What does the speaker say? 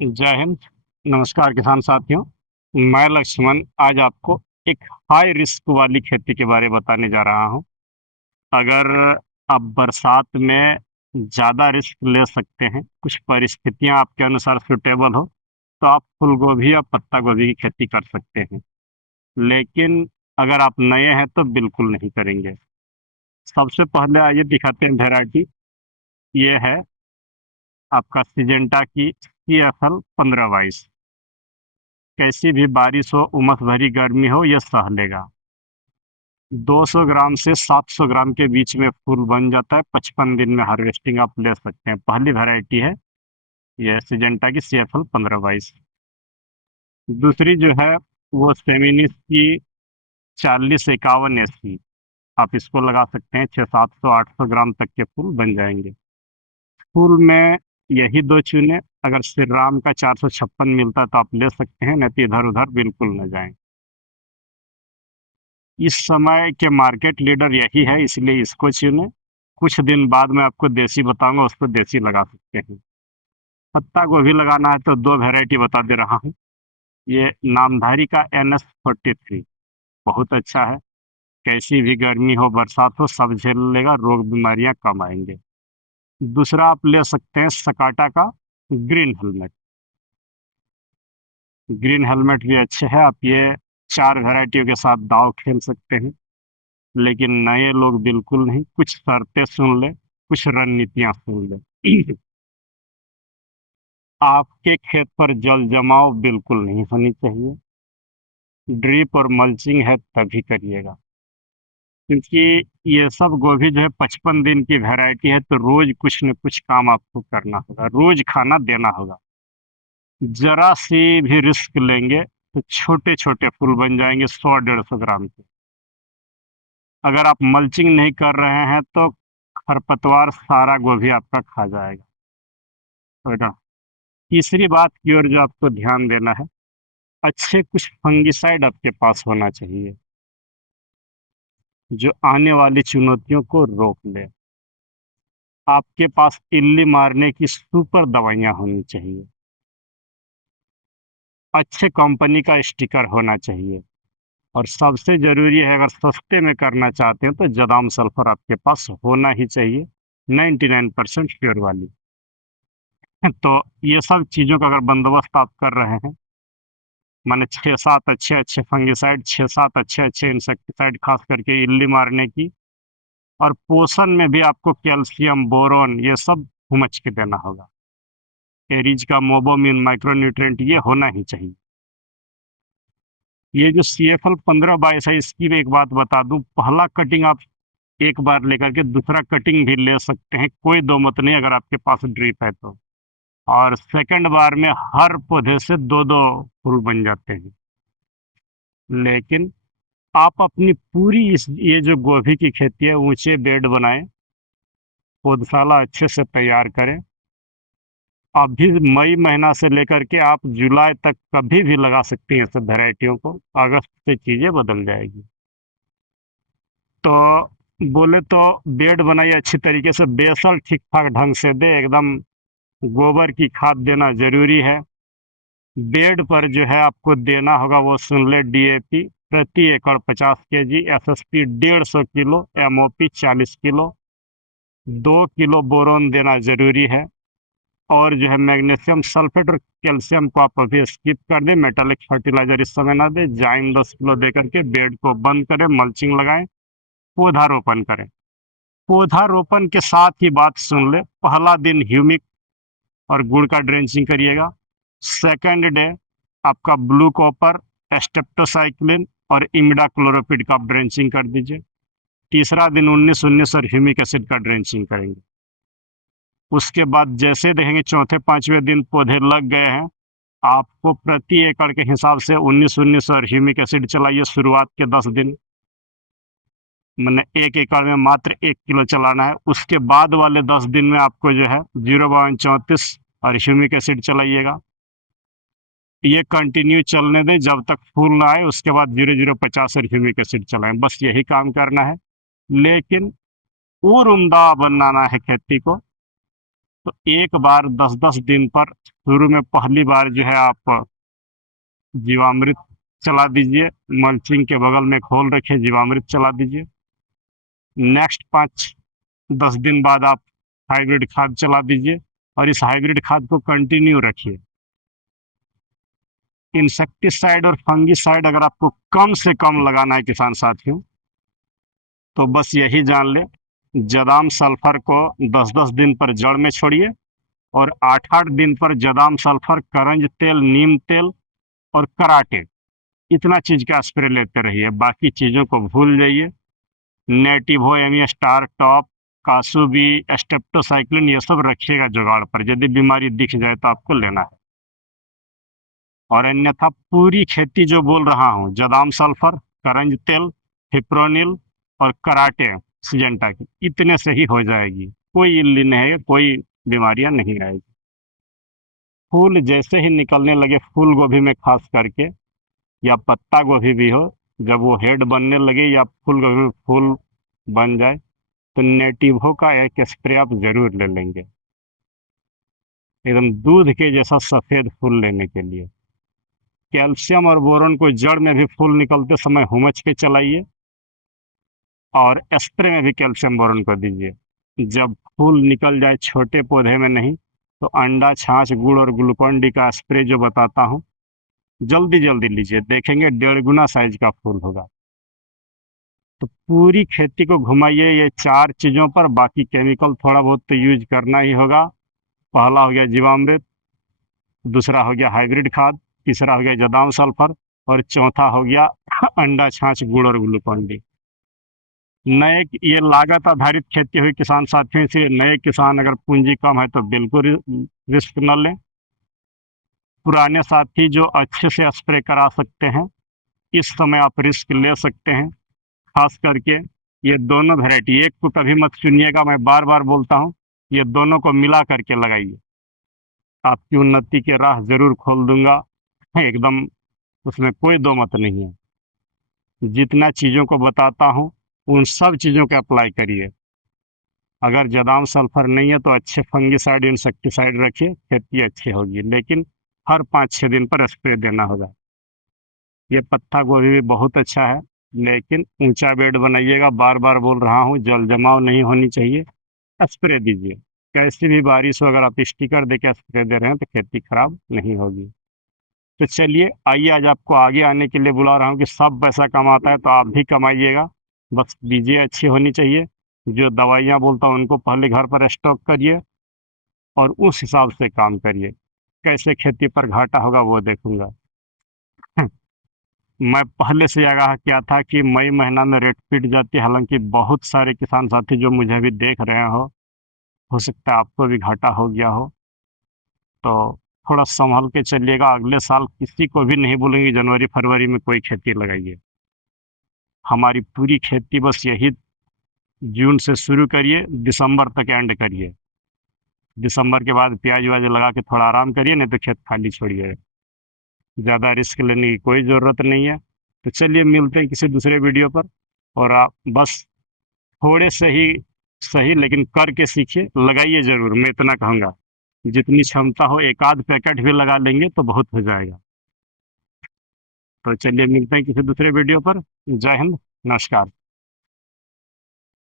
जय हिंद। नमस्कार किसान साथियों। मैं लक्ष्मण आज आपको एक हाई रिस्क वाली खेती के बारे में बताने जा रहा हूं। अगर आप बरसात में ज़्यादा रिस्क ले सकते हैं, कुछ परिस्थितियां आपके अनुसार सुटेबल हो, तो आप फूल गोभी या पत्ता गोभी की खेती कर सकते हैं। लेकिन अगर आप नए हैं तो बिल्कुल नहीं करेंगे। सबसे पहले आइए दिखाते हैं वैरायटी। ये है आपका सिजेंटा की CFL 1522। कैसी भी बारिश हो, उमस भरी गर्मी हो, यह सह लेगा। 200 ग्राम से 700 ग्राम के बीच में फूल बन जाता है। 55 दिन में हार्वेस्टिंग आप ले सकते हैं। पहली वैरायटी है यह सिजेंटा की CFL 1522। दूसरी जो है वो सेमिनिस की 4051 SC। आप इसको लगा सकते हैं। 600 700 800 ग्राम तक के फूल बन जाएंगे। फूल में यही दो चुने। अगर श्री राम का 456 मिलता है तो आप ले सकते हैं, नहीं तो इधर उधर बिल्कुल न जाएं। इस समय के मार्केट लीडर यही है, इसलिए इसको चुने। कुछ दिन बाद मैं आपको देसी बताऊंगा, उसको देसी लगा सकते हैं। पत्ता गोभी लगाना है तो दो वैरायटी बता दे रहा हूँ। ये नामधारी का NS 43 बहुत अच्छा है। कैसी भी गर्मी हो, बरसात हो, सब झेल लेगा। रोग बीमारियां कम आएंगे। दूसरा आप ले सकते हैं सकाटा का ग्रीन हेलमेट। ग्रीन हेलमेट भी अच्छे है। आप ये चार वैरायटियों के साथ दाव खेल सकते हैं। लेकिन नए लोग बिल्कुल नहीं। कुछ शर्तें सुन ले, कुछ रणनीतियां सुन ले। आपके खेत पर जल जमाव बिल्कुल नहीं होनी चाहिए। ड्रिप और मल्चिंग है तभी करिएगा। क्योंकि ये सब गोभी जो है 55 दिन की वैरायटी है, तो रोज कुछ न कुछ काम आपको करना होगा, रोज खाना देना होगा। जरा सी भी रिस्क लेंगे तो छोटे छोटे फूल बन जाएंगे, 100 150 ग्राम के। अगर आप मल्चिंग नहीं कर रहे हैं तो खरपतवार सारा गोभी आपका खा जाएगा। है ना। तीसरी बात की ओर जो आपको ध्यान देना है, अच्छे कुछ फंगिसाइड आपके पास होना चाहिए जो आने वाली चुनौतियों को रोक ले। आपके पास इल्ली मारने की सुपर दवाइयां होनी चाहिए। अच्छे कंपनी का स्टिकर होना चाहिए। और सबसे जरूरी है, अगर सस्ते में करना चाहते हैं तो जदाम सल्फर आपके पास होना ही चाहिए, 99% श्योर वाली। तो ये सब चीज़ों का अगर बंदोबस्त आप कर रहे हैं, माने 6 7 अच्छे अच्छे फंगिसाइड, 6 7 अच्छे अच्छे इंसेक्टिसाइड, खास करके इल्ली मारने की। और पोषण में भी आपको कैल्शियम, बोरोन, ये सब उमच के देना होगा। एरीज का मोबोमिन, माइक्रोन्यूट्रेंट, ये होना ही चाहिए। ये जो CFL 1522 है, इसकी भी एक बात बता दूं। पहला कटिंग आप एक बार लेकर के दूसरा कटिंग भी ले सकते हैं, कोई दो मत नहीं, अगर आपके पास ड्रिप है तो। और सेकंड बार में हर पौधे से दो दो फूल बन जाते हैं। लेकिन आप अपनी पूरी ये जो गोभी की खेती है, ऊंचे बेड बनाएं, पौधशाला अच्छे से तैयार करें। अभी मई महीना से लेकर के आप जुलाई तक कभी भी लगा सकते हैं सब वैरायटियों को। अगस्त से चीजें बदल जाएगी। तो बोले तो बेड बनाइए अच्छी तरीके से, बेसल ठीक ठाक ढंग से दे एकदम। गोबर की खाद देना जरूरी है। बेड पर जो है आपको देना होगा वो सुन ले, DAP प्रति एकड़ 50 kg, SSP 150 kilo, MOP 40 kilo, 2 kilo boron देना जरूरी है। और जो है मैग्नीशियम सल्फेट और कैल्शियम को आप अभी स्किप कर दें। मेटालिक फर्टिलाइजर इस समय ना दे। जाइम 10 किलो दे करके बेड को बंद करें, मल्चिंग लगाएं, पौधारोपण करें। पौधारोपण के साथ ही बात सुन ले, पहला दिन ह्यूमिक और गुड़ का ड्रेंचिंग करिएगा। सेकंड डे आपका ब्लू कॉपर, स्टेप्टोसाइक्लिन और इमिडा क्लोरोपिड का आप ड्रेंचिंग कर दीजिए। तीसरा दिन 19 19 और ह्यूमिक एसिड का ड्रेंचिंग करेंगे। उसके बाद जैसे देखेंगे चौथे पांचवें दिन पौधे लग गए हैं, आपको प्रति एकड़ के हिसाब से 19 19 और ह्यूमिक एसिड चलाइए शुरुआत के 10 दिन। मैंने 1 एकड़ में मात्र 1 किलो चलाना है। उसके बाद वाले 10 दिन में आपको जो है 0 52 34 और ह्यूमिक एसिड चलाइएगा। ये कंटिन्यू चलने दें जब तक फूल ना आए। उसके बाद 00 50 और ह्यूमिक एसिड चलाएं। बस यही काम करना है। लेकिन और उम्दा बनाना है खेती को। तो एक बार 10-10 दिन पर शुरू में पहली बार जो है आप जीवामृत चला दीजिए, मल्चिंग के बगल में खोल रखिए, जीवामृत चला दीजिए। नेक्स्ट 5-10 दिन बाद आप हाइब्रिड खाद चला दीजिए और इस हाइब्रिड खाद को कंटिन्यू रखिए। इंसेक्टिसाइड और फंगिसाइड अगर आपको कम से कम लगाना है किसान साथियों, तो बस यही जान ले, जदाम सल्फर को 10-10 दिन पर जड़ में छोड़िए और 8-8 दिन पर जदाम सल्फर, करंज तेल, नीम तेल और कराटे, इतना चीज का स्प्रे लेते रहिए। बाकी चीजों को भूल जाइए। नेटिवो, एमी स्टार टॉप, कासुबी, स्टेप्टोसाइक्लिन, ये सब रखिएगा जुगाड़ पर, यदि बीमारी दिख जाए तो आपको लेना है। और अन्यथा पूरी खेती जो बोल रहा हूँ, जदाम सल्फर, करंज तेल, फिप्रोनिल और कराटे सिजेंटा की, इतने से ही हो जाएगी। कोई इल्ली नहीं है, कोई बीमारियां नहीं आएगी। फूल जैसे ही निकलने लगे, फूल गोभी में खास करके, या पत्ता गोभी भी हो, जब वो हेड बनने लगे या फूल गोभी में फूल बन जाए, तो नेटिवो का एक स्प्रे आप जरूर ले लेंगे, एकदम दूध के जैसा सफेद फूल लेने के लिए। कैल्शियम और बोरोन को जड़ में भी फूल निकलते समय हुमच के चलाइए और स्प्रे में भी कैल्शियम बोरोन को दीजिए। जब फूल निकल जाए, छोटे पौधे में नहीं, तो अंडा, छाछ, गुड़ और ग्लूकोन डी का स्प्रे जो बताता हूँ, जल्दी जल्दी लीजिए, देखेंगे 1.5 गुना साइज का फूल होगा। तो पूरी खेती को घुमाइए ये 4 चीजों पर, बाकी केमिकल थोड़ा बहुत तो यूज करना ही होगा। पहला हो गया जीवामृत, दूसरा हो गया हाइब्रिड खाद, तीसरा हो गया जदाम सल्फर और चौथा हो गया अंडा, छाछ, गुड़ और ग्लूकोन डी। नए, ये लागत आधारित खेती हुई किसान साथियों से, नए किसान अगर पूंजी कम है तो बिल्कुल रिस्क न लें। पुराने साथी जो अच्छे से स्प्रे करा सकते हैं, इस समय आप रिस्क ले सकते हैं। खास करके ये दोनों वैरायटी, एक को कभी मत चुनिएगा, मैं बार बार बोलता हूँ, ये दोनों को मिला करके लगाइए, आपकी उन्नति के राह जरूर खोल दूंगा एकदम, उसमें कोई दो मत नहीं है। जितना चीज़ों को बताता हूँ उन सब चीज़ों को अप्लाई करिए। अगर जदाम सल्फर नहीं है तो अच्छे फंगिसाइड, इंसेक्टिसाइड रखिए, खेती अच्छी होगी, लेकिन हर 5-6 दिन पर स्प्रे देना होगा। ये पत्ता गोभी भी बहुत अच्छा है, लेकिन ऊंचा बेड बनाइएगा, बार बार बोल रहा हूँ, जल जमाव नहीं होनी चाहिए, स्प्रे दीजिए। कैसी भी बारिश हो, अगर आप स्टिकर देके स्प्रे दे रहे हैं तो खेती खराब नहीं होगी। तो चलिए, आइए, आज आपको आगे आने के लिए बुला रहा हूँ कि सब पैसा कमाता है तो आप भी कमाइएगा, बस बीजें अच्छी होनी चाहिए। जो दवाइयाँ बोलता हूँ उनको पहले घर पर स्टॉक करिए और उस हिसाब से काम करिए। कैसे खेती पर घाटा होगा वो देखूंगा। मैं पहले से आगाह किया था कि मई महीना में रेट पिट जाती है, हालांकि बहुत सारे किसान साथी जो मुझे भी देख रहे हो सकता है आपको भी घाटा हो गया हो, तो थोड़ा संभल के चलिएगा। अगले साल किसी को भी नहीं बोलेंगे जनवरी फरवरी में कोई खेती लगाइए। हमारी पूरी खेती बस यही, जून से शुरू करिए, दिसंबर तक एंड करिए। दिसंबर के बाद प्याज व्याज लगा के थोड़ा आराम करिए, नहीं तो खेत खाली छोड़िए, ज़्यादा रिस्क लेने की कोई ज़रूरत नहीं है। तो चलिए, मिलते हैं किसी दूसरे वीडियो पर। और आप बस थोड़े से ही सही, लेकिन करके सीखिए, लगाइए ज़रूर, मैं इतना कहूँगा। जितनी क्षमता हो, एक आध पैकेट भी लगा लेंगे तो बहुत हो जाएगा। तो चलिए, मिलते हैं किसी दूसरे वीडियो पर। जय हिंद, नमस्कार।